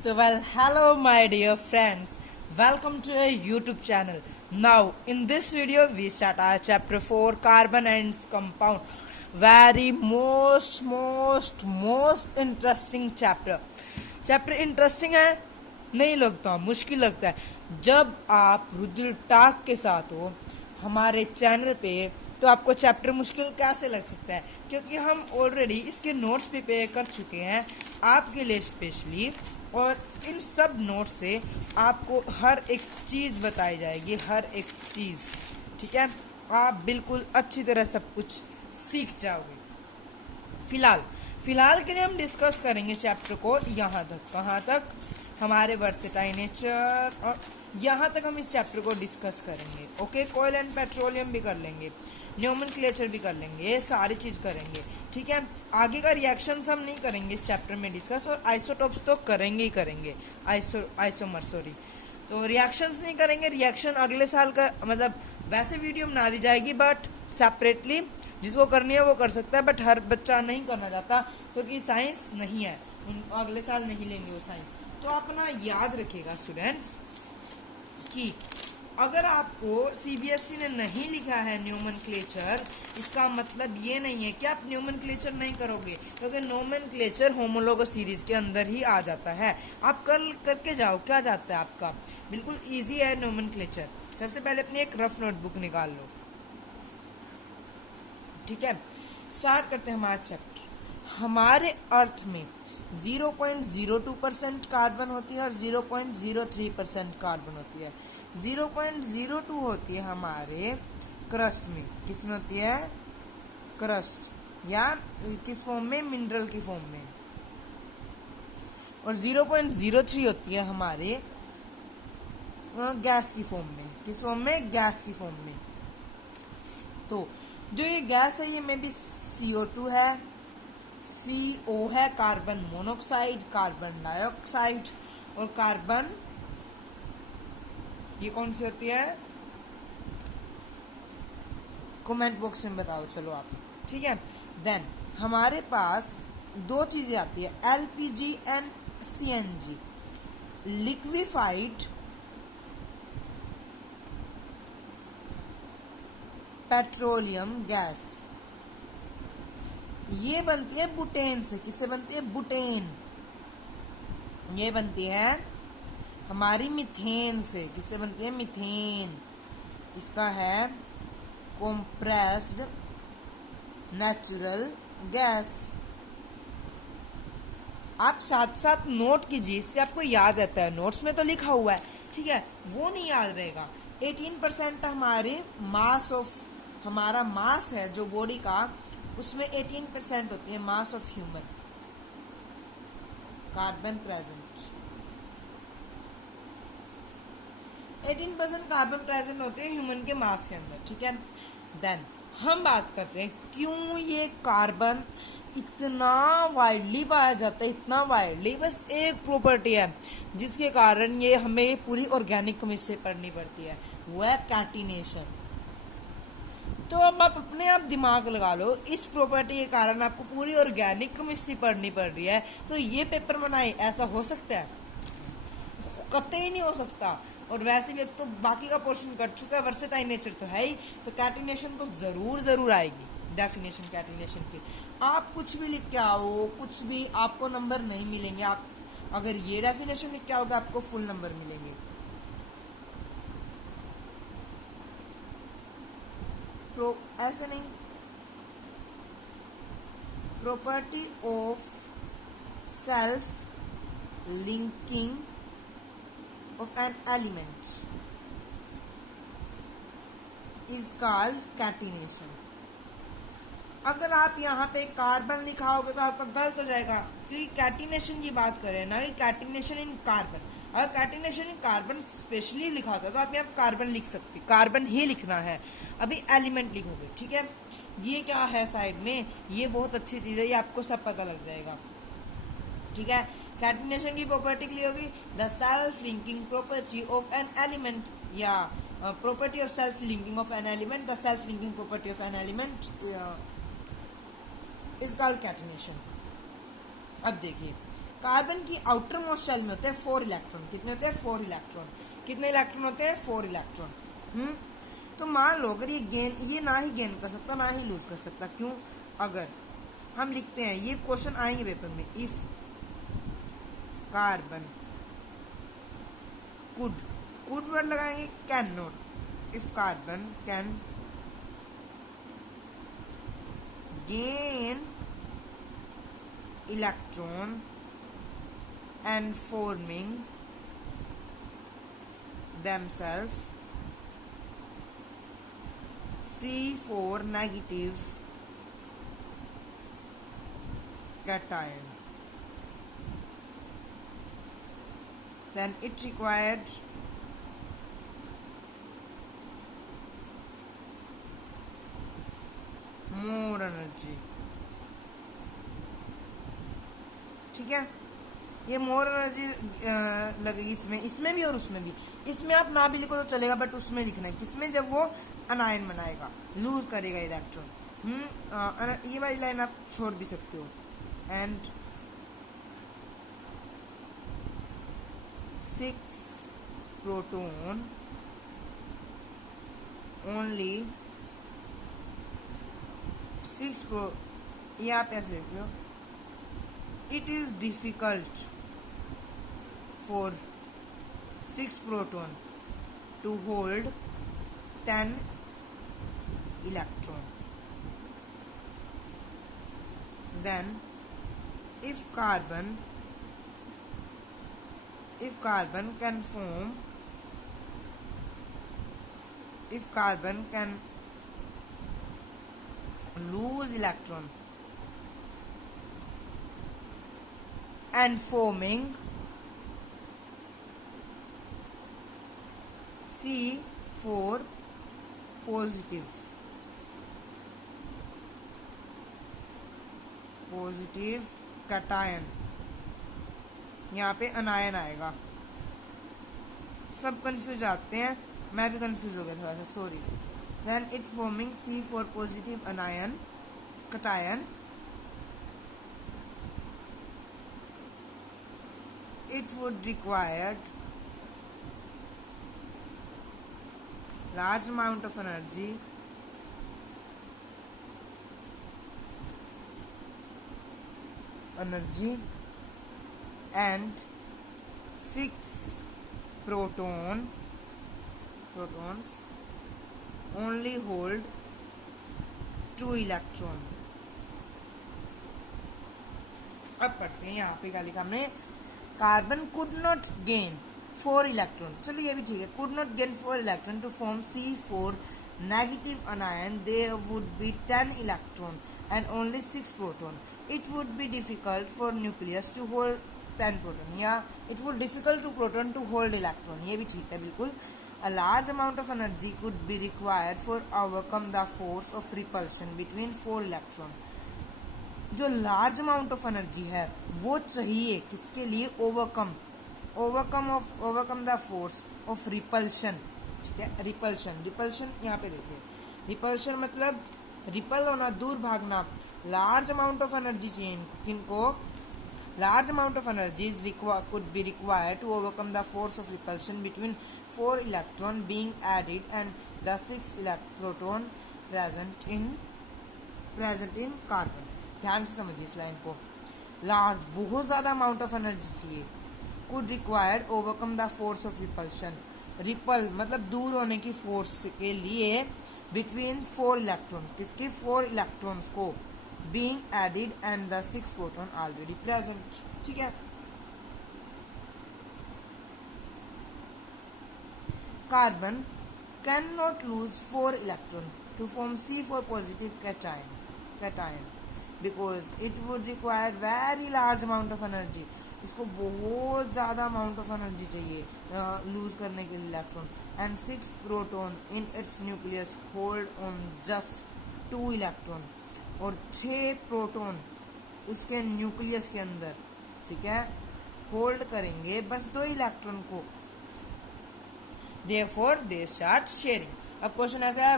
Hello, my dear friends. Welcome to our YouTube channel. Now, in this video, we start our chapter 4 Carbon and its Compound. Very most interesting chapter. Chapter interesting है, नहीं लगता, मुश्किल लगता है. जब आप रुद्र टाक के साथ हो हमारे चैनल पे, तो आपको चैप्टर मुश्किल कैसे लग सकता है? क्योंकि हम ऑलरेडी इसके नोट्स प्रिपेयर कर चुके हैं आपके लिए स्पेशली, और इन सब नोट्स से आपको हर एक चीज़ बताई जाएगी, हर एक चीज़. ठीक है, आप बिल्कुल अच्छी तरह सब कुछ सीख जाओगे. फिलहाल के लिए हम डिस्कस करेंगे चैप्टर को यहाँ तक. कहाँ तक? हमारे वर्सेटाइल नेचर, और यहाँ तक हम इस चैप्टर को डिस्कस करेंगे. ओके, कोयल एंड पेट्रोलियम भी कर लेंगे, नोमेनक्लेचर भी कर लेंगे, ये सारी चीज़ करेंगे. ठीक है, आगे का रिएक्शंस हम नहीं करेंगे इस चैप्टर में डिस्कस, और आइसोटोप्स तो करेंगे ही करेंगे, आइसोमर सॉरी. तो रिएक्शंस नहीं करेंगे. रिएक्शन अगले साल का, मतलब वैसे वीडियो बना दी जाएगी, बट सेपरेटली जिसको करनी है वो कर सकता है, बट हर बच्चा नहीं करना चाहता क्योंकि साइंस नहीं है, अगले साल नहीं लेंगे वो साइंस. तो अपना याद रखिएगा स्टूडेंट्स कि अगर आपको सीबीएसई ने नहीं लिखा है नोमेनक्लेचर, इसका मतलब ये नहीं है कि आप नोमेनक्लेचर नहीं करोगे, क्योंकि नोमेनक्लेचर होमोलोगस सीरीज के अंदर ही आ जाता है. आप कल करके जाओ, क्या जाता है आपका, बिल्कुल इजी है नोमेनक्लेचर. सबसे पहले अपनी एक रफ नोटबुक निकाल लो. ठीक है, स्टार्ट करते हैं हमारा चैप्टर. हमारे अर्थ में 0.02% कार्बन होती है और 0.03% कार्बन होती है. 0.02 होती है हमारे क्रस्ट में. किसमें होती है? क्रस्ट, या किस फॉर्म में? मिनरल की फॉर्म में. और 0.03 होती है हमारे गैस की फॉर्म में. किस फॉर्म में? गैस की फॉर्म में. तो जो ये गैस है ये में भी CO2 है, CO है, कार्बन मोनोऑक्साइड, कार्बन डाइऑक्साइड, और कार्बन, ये कौन सी होती है? कमेंट बॉक्स में बताओ चलो आप. ठीक है, देन हमारे पास दो चीजें आती है, LPG and CNG, liquefied petroleum gas. ये बनती है बुटेन से. किससे बनती है? बुटेन. ये बनती है हमारी मीथेन से. किससे बनती है? मीथेन. इसका है कंप्रेस्ड नेचुरल गैस. आप साथ साथ नोट कीजिए, इससे आपको याद रहता है. नोट्स में तो लिखा हुआ है, ठीक है, वो नहीं याद रहेगा. 18% हमारे मास ऑफ, हमारा मास है जो बॉडी का, उसमें 18% होती है mass of human carbon present. 18% carbon present होते हैं ह्यूमन के मास के अंदर. ठीक है, देन हम बात करते हैं क्यों ये कार्बन इतना वाइडली पाया जाता है, इतना वाइडली. बस एक प्रॉपर्टी है जिसके कारण ये हमें पूरी ऑर्गेनिक केमिस्ट्री पढ़नी पड़ती है, वो है कैटिनेशन. तो अब आप अपने आप दिमाग लगा लो, इस प्रॉपर्टी के कारण आपको पूरी ऑर्गेनिक केमिस्ट्री पढ़नी पड़ रही है, तो ये पेपर बनाए, ऐसा हो सकता है? कतई नहीं हो सकता. और वैसे भी अब तो बाकी का पोर्शन कर चुका है, वर्सेटाइल नेचर तो है ही, तो कैटिनेशन तो जरूर आएगी. डेफिनेशन कैटिनेशन की आप कुछ भी लिख के आओ, कुछ भी, आपको नंबर नहीं मिलेंगे. आप अगर ये डेफिनेशन लिख के आओगे आपको फुल नंबर मिलेंगे. ऐसे नहीं. Property of self linking of an element is called catenation. अगर आप यहाँ पे कार्बन लिखा होगा तो आपका गलत हो जाएगा, क्योंकि कैटिनेशन की बात करें ना, कि कैटिनेशन इन कार्बन. अगर कैटिनेशन इन कार्बन स्पेशली लिखा होता तो आप यहाँ कार्बन लिख सकते, कार्बन ही लिखना है. अभी एलिमेंट लिखोगे. ठीक है, ये क्या है साइड में, ये बहुत अच्छी चीज़ है, ये आपको सब पता लग जाएगा. ठीक है, कैटिनेशन की प्रॉपर्टी के लिए होगी the self linking property of an element, या property of self linking of an element. The self linking property of an element is called catenation. अब देखिए, कार्बन की आउटर मोस्ट शेल में होते हैं 4 इलेक्ट्रॉन। कितने होते हैं? 4 इलेक्ट्रॉन। कितने इलेक्ट्रॉन होते हैं? 4 इलेक्ट्रॉन। तो मान लो अगर ये ना ही गेन कर सकता ना ही लूज कर सकता। क्यों? अगर हम लिखते हैं, ये क्वेश्चन आएंगे पेपर में, इफ कार्बन कुड वर्ड लगाएंगे, can not. If carbon can gain electron and forming themselves C4 negative cation, then it required more energy। ठीक है, ये मोर एनर्जी लगेगी इसमें भी और उसमें भी। इसमें आप ना भी लिखो तो चलेगा, बट उसमें लिखना है किसमें, जब वो अनायन बनाएगा, लूज करेगा इलेक्ट्रॉन। ये वाली लाइन आप छोड़ भी सकते हो। एंड 6 प्रोटॉन ओनली 6 ये आप ऐसे लिखते हो, it is difficult for 6 proton to hold 10 electron। Then if carbon can form, if carbon can lose electron and forming C4 positive cation, यहाँ पे अनायन आएगा। सब कंफ्यूज आते हैं, मैं भी कंफ्यूज हो गया थोड़ा सा, sorry. Then it forming C4 positive anion cation, it would require large amount of energy and 6 protons only hold 2 electron। अब पढ़ते हैं यहाँ पे क्या लिखा हमने, carbon could not gain 4 electron. चलो ये भी ठीक है, could not gain 4 electron to form C4 negative anion, there would be 10 electron and only 6 proton. It would be difficult for nucleus to hold 10 proton, या it would difficult to proton to hold electron. ये भी ठीक है बिल्कुल। A large amount of energy could be required for overcome the force of repulsion between 4 electron। जो large amount of energy है वो चाहिए किसके लिए, overcome the force of repulsion. ठीक है, रिपल्शन यहाँ पे देखिए, रिपल्शन मतलब रिपल होना, दूर भागना। लार्ज अमाउंट ऑफ एनर्जी चाहिए किनको, large amount of energy could be required to overcome the force of repulsion between 4 electron being added and the 6 proton present in carbon। ध्यान से समझिए इस लाइन को, लार्ज बहुत ज़्यादा अमाउंट ऑफ एनर्जी चाहिए, could require overcome the force of repulsion। Ripple मतलब दूर होने की फोर्स के लिए between 4 electron, किसके 4 इलेक्ट्रॉन्स को, being added and the 6 proton already present। ठीक है, carbon cannot lose 4 electron to form C4 positive cation because it would require very large amount of energy। इसको बहुत ज़्यादा अमाउंट ऑफ एनर्जी चाहिए loose करने के लिए electron. And 6 proton in its nucleus hold on just 2 electron, और 6 proton उसके nucleus के अंदर, ठीक है, होल्ड करेंगे बस 2 इलेक्ट्रॉन को। Therefore they start sharing. अब क्वेश्चन ऐसा है,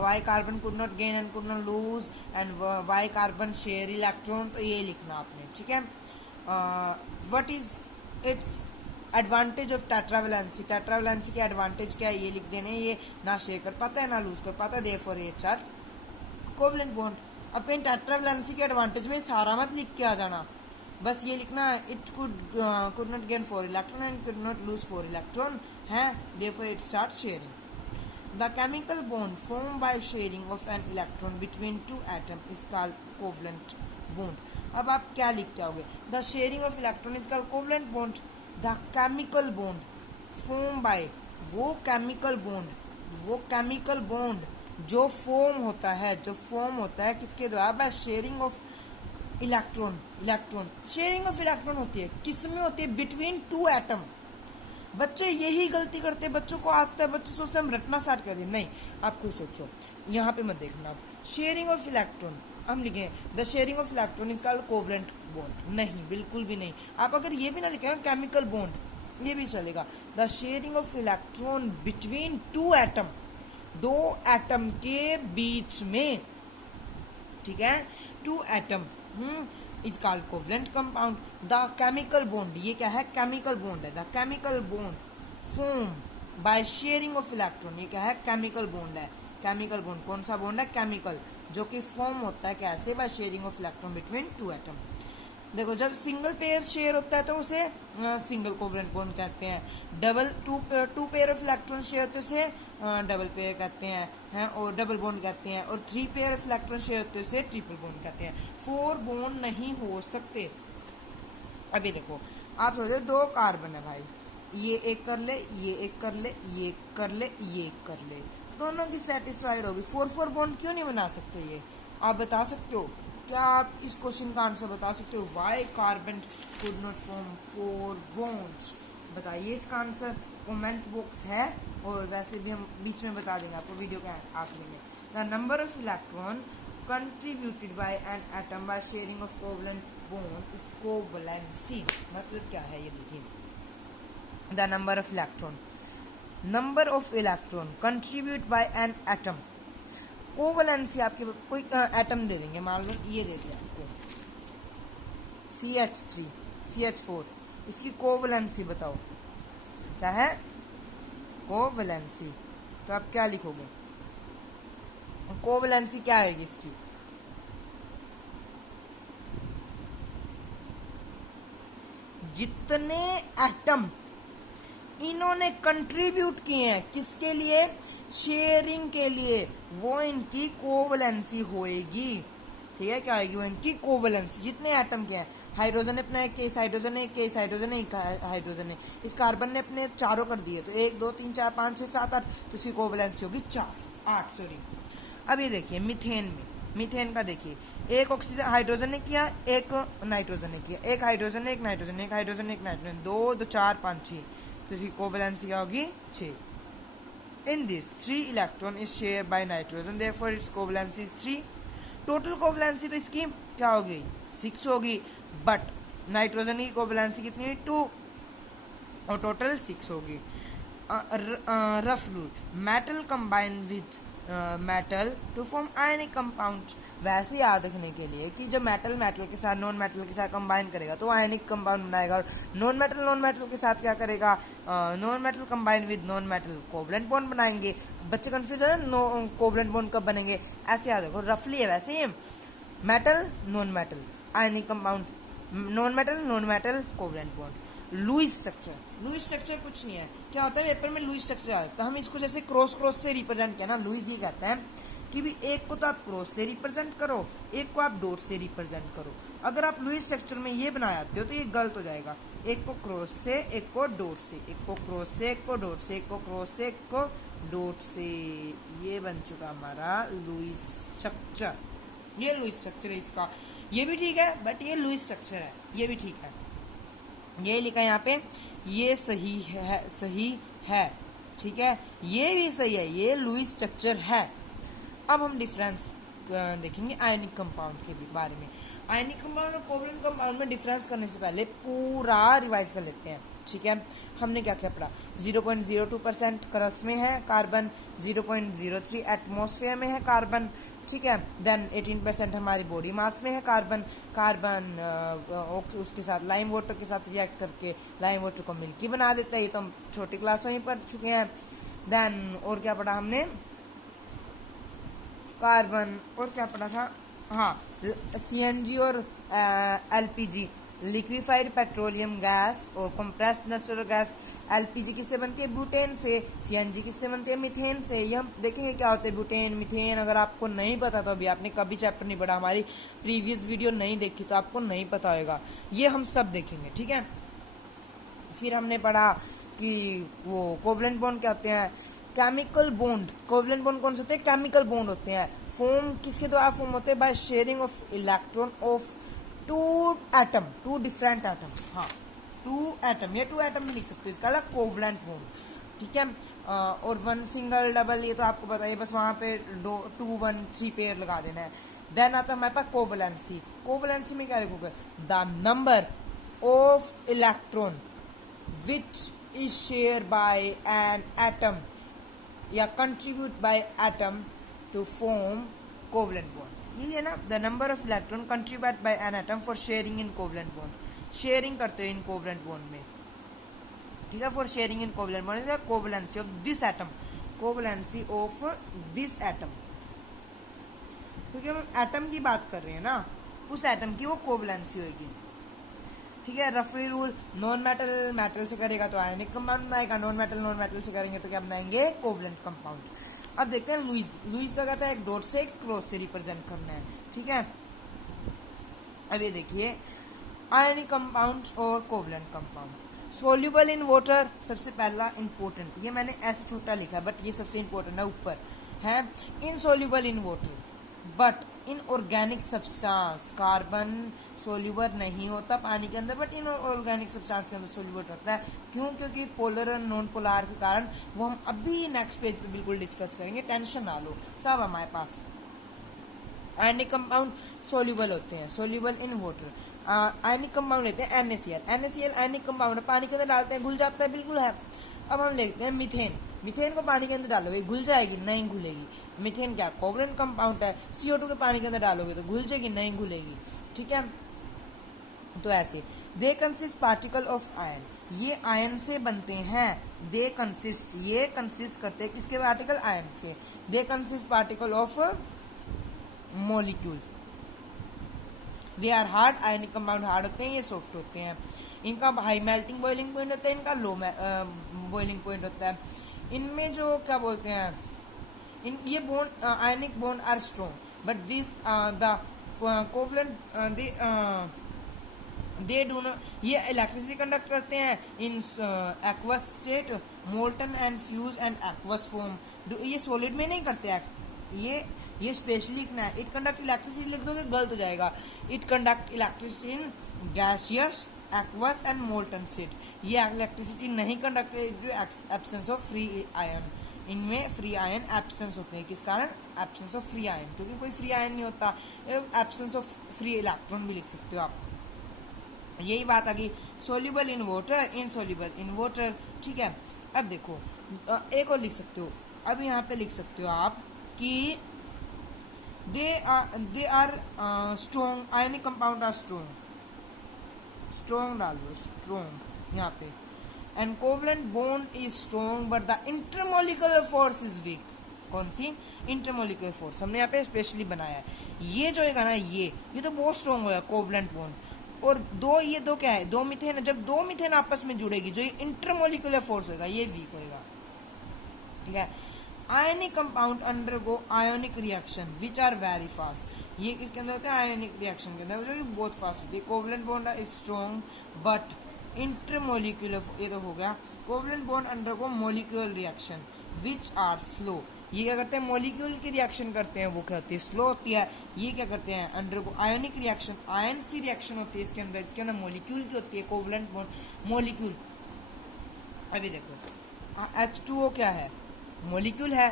why carbon could not gain and could not lose and why carbon share electron, तो ये लिखना आपने। ठीक है, what is its advantage of tetravalency, tetravalency के एडवांटेज क्या है ये लिख देने, ये ना शेयर कर पाता है ना लूज कर पाता है, देयरफॉर ये चार्ज कोवलेंट बॉन्ड। अब कहीं टेट्रावैलेंसी के एडवांटेज में सारा मत लिख के आ जाना, बस ये लिखना it could not gain 4 electron and could not lose 4 electron है, therefore it start sharing. The chemical bond formed by sharing of an electron between two atoms is called covalent bond. अब आप क्या लिख के आओगे, the sharing of electron is called covalent bond. The chemical bond formed by, वो chemical bond जो form होता है किसके द्वारा, by sharing of electron sharing of electron होती है, किस में होती है, between two atom। बच्चे यही गलती करते हैं, बच्चों को आता है, बच्चे सोचते हैं हम रटना स्टार्ट कर दें, नहीं आप खुद सोचो, यहाँ पे मत देखना आप। शेयरिंग ऑफ इलेक्ट्रॉन हम लिखें the sharing of electron is called covalent bond, नहीं बिल्कुल भी नहीं। आप अगर ये भी ना लिखें केमिकल बॉन्ड ये भी चलेगा। The sharing of electron between two atom, दो एटम के बीच में, ठीक है, two atom is called covalent compound. The chemical bond, ये क्या है, केमिकल बॉन्ड है। The chemical bond form by sharing of electron, ये क्या है, केमिकल बॉन्ड है। केमिकल बॉन्ड कौन सा बॉन्ड है, केमिकल, जो कि फॉर्म होता है कैसे, bye sharing of electron between two atom. देखो जब सिंगल पेयर शेयर होता है तो उसे सिंगल कोवलेंट बॉन्ड कहते हैं। Double two pair of electron share होते उसे डबल पेयर कहते हैं और डबल बॉन्ड कहते हैं। और 3 पेयर ऑफ इलेक्ट्रॉन शेयर होते उसे ट्रिपल बॉन्ड कहते हैं। 4 बॉन्ड नहीं हो सकते। अभी देखो आप सोचो 2 कार्बन है भाई, ये एक कर ले, ये एक कर ले, ये एक कर ले, ये एक कर ले, दोनों की सेटिस्फाइड होगी। 4 बॉन्ड क्यों नहीं बना सकते, ये आप बता सकते हो क्या? आप इस क्वेश्चन का आंसर बता सकते हो, why carbon could not form 4 bonds? बताइए इसका आंसर, कमेंट बॉक्स है, और वैसे भी हम बीच में बता देंगे आपको वीडियो के आखिरी में। The number of electron contributed by an atom by sharing of covalent bond is covalency. मतलब क्या है ये देखिए, the number of electron contribute by an atom, covalency आपके कोई एटम दे देंगे, मान लो ये दे दिया आपको CH3 CH4, इसकी कोवलेंसी बताओ क्या है, कोवलेंसी। तो आप क्या लिखोगे, कोवलेंसी क्या आएगी इसकी, जितने एटम इन्होंने कंट्रीब्यूट किए हैं किसके लिए, शेयरिंग के लिए, वो इनकी कोवलेंसी होएगी। ठीक है, क्या आएगी, वो इनकी कोवलेंसी। जितने एटम के हैं, हाइड्रोजन ने अपना एक केस, हाइड्रोजन ने एक केस, हाइड्रोजन ने एक हाइड्रोजन ने, इस कार्बन ने अपने 4 कर दिए, तो 1 2 3 4 5 6 7 8, तो इसकी कोवलेंसी होगी 8 सॉरी। अब ये देखिए मीथेन में, मीथेन का देखिए, एक ऑक्सीजन हाइड्रोजन ने किया, एक नाइट्रोजन ने किया, एक हाइड्रोजन ने, एक नाइट्रोजन ने, एक हाइड्रोजन ने, एक नाइट्रोजन, 2 2 4 5 6, तो इसकी कोवलेंसी क्या होगी 6। In this 3 electron is shared by nitrogen, therefore its covalence is 3. Total कोवलेंसी तो इसकी क्या होगी 6 होगी, बट नाइट्रोजन की कोवलेंसी कितनी हुई 2 और टोटल 6 होगी। Rough rule, metal combine with metal to form ionic compound. वैसे याद रखने के लिए कि जब मेटल मेटल के साथ नॉन मेटल के साथ कंबाइन करेगा तो आयनिक कंपाउंड बनाएगा, और नॉन मेटल के साथ क्या करेगा, non metal combine with non metal covalent bond बनाएंगे। बच्चे कंफ्यूज है ना, कोवलेंट बॉन्ड कब बनेंगे, ऐसे याद रखो, रफली है वैसे ही, metal non metal ionic compound, non metal covalent bond. Lewis structure कुछ नहीं है, क्या होता है पेपर में लुईस स्ट्रक्चर आता है, तो हम इसको जैसे क्रॉस से रिप्रेजेंट किया ना, लुईस ये कहता है कि भी एक को तो आप क्रॉस से रिप्रेजेंट करो, एक को आप डॉट से रिप्रेजेंट करो। अगर आप लुईस स्ट्रक्चर में ये बनाते हो तो ये गलत हो जाएगा, एक को क्रॉस से, एक को डॉट से, एक को क्रॉस से, एक को डॉट से, एक को क्रॉस से, एक को डॉट से, ये बन चुका हमारा लुईस स्ट्रक्चर। ये लुईस स्ट्रक्चर है इसका, ये भी ठीक है, बट ये लुईस स्ट्रक्चर है, ये भी ठीक है, ये लिखा है यहाँ पे, ये सही है, ठीक है, ये भी सही है, ये लुईस स्ट्रक्चर है। अब हम डिफरेंस देखेंगे आयनिक कंपाउंड के बारे में। आयनिक कंपाउंड और कोवलेंट कंपाउंड में डिफरेंस करने से पहले पूरा रिवाइज कर लेते हैं, ठीक है। हमने क्या क्या पढ़ा, 0.02% क्रस्ट में है कार्बन, 0.03 एटमॉस्फेयर में है कार्बन, ठीक है। देन 18% हमारी बॉडी मास में है कार्बन। कार्बन उसके साथ लाइम वाटर के साथ रिएक्ट करके लाइम वाटर को मिल्की बना देता है। ये तो हम छोटी क्लासों में पढ़ चुके हैं। देन और क्या पढ़ा हमने, कार्बन, और क्या पढ़ा था, हाँ, सीएनजी और एलपीजी, लिक्विफाइड पेट्रोलियम गैस और कंप्रेस्ड नेचुरल गैस। एलपीजी किससे बनती है, ब्यूटेन से। सीएनजी किससे बनती है, मीथेन से। ये हम देखेंगे क्या होता है ब्यूटेन, मीथेन। अगर आपको नहीं पता तो अभी आपने कभी चैप्टर नहीं पढ़ा, हमारी प्रीवियस वीडियो नहीं देखी तो आपको नहीं पता होगा। ये हम सब देखेंगे, ठीक है। फिर हमने पढ़ा कि वो कोवलेंट बॉन्ड क्या होते हैं, केमिकल बॉन्ड। कोवलेंट बॉन्ड कौन से होते हैं, केमिकल बॉन्ड होते हैं। फॉर्म किसके द्वारा फॉर्म होते हैं, by sharing of electron of two atom, two different atom. हाँ, टू एटम, या टू एटम भी लिख सकते हो, इसका अलग कोवलेंट बॉन्ड, ठीक है। और वन सिंगल डबल ये तो आपको पता है, बस वहाँ पे 2 1 3 पेयर लगा देना है। देन आता है हमारे पास कोवलेंसी। कोवलेंसी में क्या लिखोगे, the number of electron which is share by an atom या contribute by atom to form covalent bond. ये है ना, the number of electron contribute by an atom for sharing in covalent bond. Sharing करते हैं in covalent bond में, ठीक है। For sharing in covalent bond is covalency of this atom, covalency of this atom, क्योंकि हम atom की बात कर रहे हैं ना, उस एटम की वो कोवलेंसी होगी, ठीक है। रफली रूल, नॉन मेटल मेटल से करेगा तो आयनिक कंपाउंड बनाएगा, नॉन मेटल से करेंगे तो क्या बनाएंगे, कोवलेंट कंपाउंड। अब देखते हैं लुईस। लुईस का कहता है एक डॉट से एक क्रॉस से रिप्रेजेंट करना है, ठीक है। अब ये देखिए, आयनिक कंपाउंड और covalent compound. Soluble in water, सबसे पहला इंपॉर्टेंट, ये मैंने ऐसे छोटा लिखा है बट ये सबसे इंपॉर्टेंट है, ऊपर है। Insoluble in water but in organic substance. Carbon soluble नहीं होता पानी के अंदर, बट इन ऑर्गेनिक सब्सटेंस के अंदर सोल्यूबल रहता है। क्यों, क्योंकि पोलर और नॉन पोलर के कारण। वो हम अभी नेक्स्ट पेज पे बिल्कुल डिस्कस करेंगे, टेंशन ना लो, सब हमारे पास। आयनिक कंपाउंड सोल्यूबल होते हैं, soluble in water. Ionic compound लेते हैं NaCl। NaCl आयनिक कंपाउंड है, पानी के अंदर डालते हैं घुल जाता है, बिल्कुल है। अब हम लेते हैं मीथेन। मीथेन को पानी के अंदर डालोगे घुल जाएगी, नहीं घुलेगी। मीथेन क्या, कोवलेंट कंपाउंड है। CO2 के पानी के अंदर डालोगे तो घुल जाएगी, नहीं घुलेगी, ठीक है। तो ऐसे दे कंसिस्ट पार्टिकल ऑफ आयन, ये आयन से बनते हैं। दे कंसिस्ट, ये कंसिस्ट करते हैं किसके, पार्टिकल, आयन के। They consist particle of molecule. They are hard, ionic compound hard होते हैं, ये सॉफ्ट होते हैं। इनका हाई मेल्टिंग बॉइलिंग पॉइंट होता है, इनका लो बॉइलिंग पॉइंट होता है। इनमें जो क्या बोलते हैं, इन ये bond, ionic bond are strong but this the covalent they do not, ये इलेक्ट्रिसिटी कंडक्ट करते हैं in aqueous state, molten and fuse and aqueous form. ये सॉलिड में नहीं करते, ये स्पेशली लिखना है। इट कंडक्ट इलेक्ट्रिसिटी लिख दोगे गलत हो जाएगा। It conduct electricity in gaseous, aqueous and molten state. ये इलेक्ट्रिसिटी नहीं कंडक्ट, जो एब्सेंस ऑफ फ्री आयन, इनमें फ्री आयन एब्सेंस होते हैं। किस कारण, एब्सेंस ऑफ फ्री आयन, क्योंकि कोई फ्री आयन नहीं होता। एब्सेंस ऑफ फ्री इलेक्ट्रॉन भी लिख सकते हो आप। यही बात आ गई। Soluble in water, insoluble in water, ठीक है। अब देखो, एक और लिख सकते हो। अब यहाँ पे लिख सकते हो आप कि they are strong, ionic compound are strong, strong डाल दो, स्ट्रॉन्ग यहाँ पे। And covalent bond is strong but the intermolecular force is weak. कौन सी, इंटरमोलिकुलर फोर्स हमने यहाँ पे स्पेशली बनाया है। ये जो है ना, ये तो बहुत स्ट्रॉन्ग होगा कोवलेंट बॉन्ड। और ये दो क्या है, दो मीथेन, जब दो मीथेन आपस में जुड़ेगी, जो ये इंटरमोलिकुलर फोर्स होगा, ये वीक होगा, ठीक है। Ionic compound undergo ionic reaction which are very fast. ये किसके अंदर होते हैं, आयोनिक रिएक्शन के अंदर, जो कि बहुत फास्ट होती है। Covalent bond is strong but intermolecular, ये तो हो गया। Covalent bond undergo molecular reaction which are slow. ये क्या करते हैं, मॉलिक्यूल की रिएक्शन करते हैं, वो क्या होती है, स्लो होती है। ये क्या करते हैं, अंडरगो आयोनिक रिएक्शन, आयंस की रिएक्शन होती है इसके अंदर मॉलिक्यूल की होती है। कोवलेंट बॉन्ड मॉलिक्यूल, अभी देखो H2O क्या है, मॉलिक्यूल है।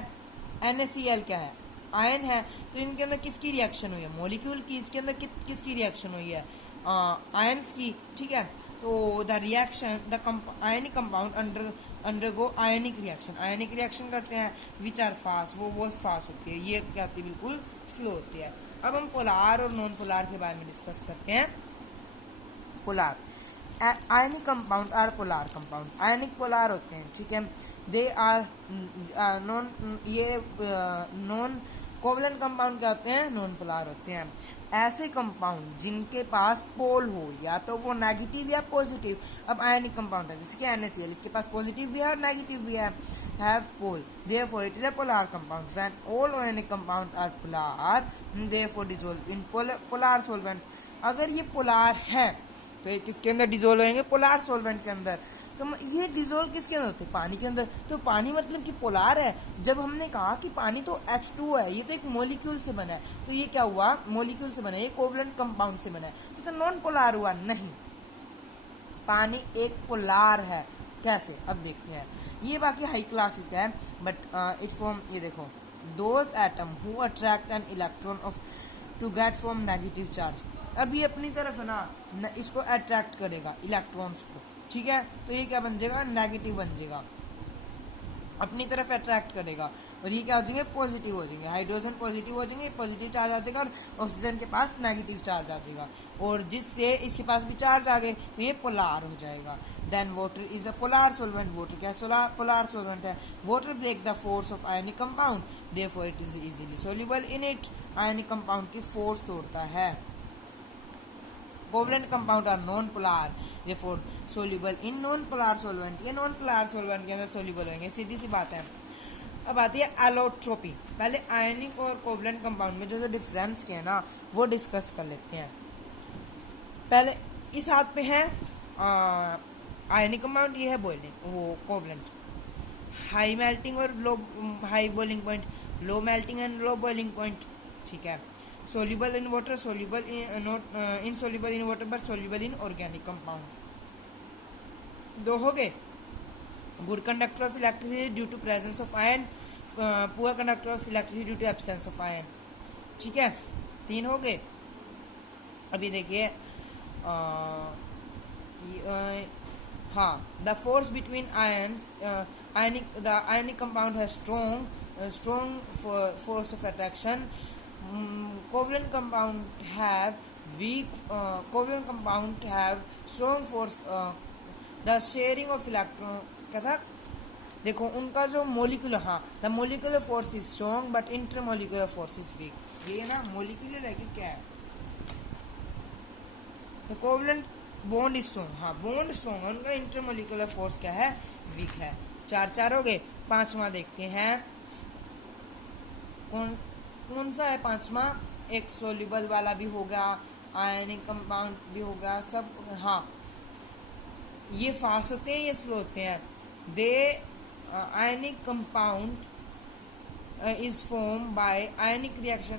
NaCl क्या है, आयन है। तो इनके अंदर किसकी रिएक्शन हुई है, मॉलिक्यूल की। इसके अंदर किसकी रिएक्शन हुई है, आयंस की, ठीक है। तो the reaction, the ionic compound undergo ionic reaction करते हैं विच आर फास्ट, वो बहुत फास्ट होती है, ये क्या होती है बिल्कुल स्लो होती है। अब हम पोलार और नॉन पोलार के बारे में डिस्कस करते हैं। Polar ionic compound are polar compound, ionic polar होते हैं, ठीक है। They are non covalent compound क्या होते हैं, नॉन पोलार होते हैं। ऐसे कंपाउंड जिनके पास पोल हो, या तो वो नेगेटिव या पॉजिटिव। अब आयनिक कंपाउंड है जैसे कि NaCl, इसके पास पॉजिटिव भी है और नेगेटिव भी है, have pole, therefore it is a polar compound. When all ionic compound are polar, therefore dissolve in polar solvent. अगर ये पोलार है तो ये किसके अंदर डिसॉल्व होंगे, पोलार सॉल्वेंट के अंदर। तो ये डिसॉल्व किसके अंदर होते हैं, पानी के अंदर। तो पानी मतलब कि पोलार है। जब हमने कहा कि पानी तो H2 है, ये तो एक मॉलिक्यूल से बना है, तो ये क्या हुआ, मॉलिक्यूल से बना है, ये कोवलेंट कंपाउंड से बना है, तो नॉन पोलार हुआ नहीं। पानी एक पोलार है, कैसे, अब देखते हैं। ये बाकी हाई क्लासेस का है, बट इट फॉर्म, ये देखो, those atom who attract an electron of to get from negative charge. अब ये अपनी तरफ है ना, इसको अट्रैक्ट करेगा इलेक्ट्रॉन्स को, ठीक है। तो ये क्या बन जाएगा, नेगेटिव बन जाएगा, अपनी तरफ अट्रैक्ट करेगा, और ये क्या हो जाएंगे, पॉजिटिव हो जाएंगे। हाइड्रोजन पॉजिटिव हो जाएंगे, पॉजिटिव चार्ज आ जाएगा, और ऑक्सीजन के पास नेगेटिव चार्ज आ जाएगा, और जिससे इसके पास भी चार्ज आ गए तो ये पोलार हो जाएगा। Then water is a polar solvent, water क्या पोलार सोलवेंट है। Water break the force of ionic compound, therefore it is easily soluble in it. Ionic compound की फोर्स तोड़ता है। Covalent compound are non polar, therefore soluble in non polar solvent. ये non polar solvent के अंदर soluble होंगे, सीधी सी बात है। अब आती है एलोट्रोपी। पहले आयनिक और कोवलेंट कंपाउंड में जो डिफरेंस के है ना, वो डिस्कस कर लेते हैं। पहले इस हाथ पे है आयनिक कंपाउंड, ये है बॉइलिंग, वो कोवलेंट। हाई मेल्टिंग और low high boiling point, low melting and low boiling point, ठीक है। soluble in water, soluble in not insoluble in water but soluble in organic compound। दो हो गए। good conductor of electricity due to presence of iron, poor conductor of electricity due to absence of iron, ठीक है। तीन हो गए। अभी देखिए हाँ, the force between ions, the ionic compound has strong force of attraction। covalent compound have weak covalent compound have strong force, the sharing of electron क्या था, देखो उनका जो मोलिकुलर, हाँ, the molecular force is strong but intermolecular force is week. ये ना molecular है कि क्या है, तो कोवलेंट बॉन्ड स्ट्रॉन्ग, हाँ बॉन्ड स्ट्रॉन्ग है, उनका इंटरमोलिकुलर फोर्स क्या है, वीक है। चार हो गए। पांचवा देखते हैं, कौन सा है पांचवा, एक सोल्यूबल वाला भी हो गया, आयनिक कंपाउंड भी हो गया, सब, हाँ। ये फास्ट होते हैं, ये स्लो होते हैं। They ionic compound is form by ionic reaction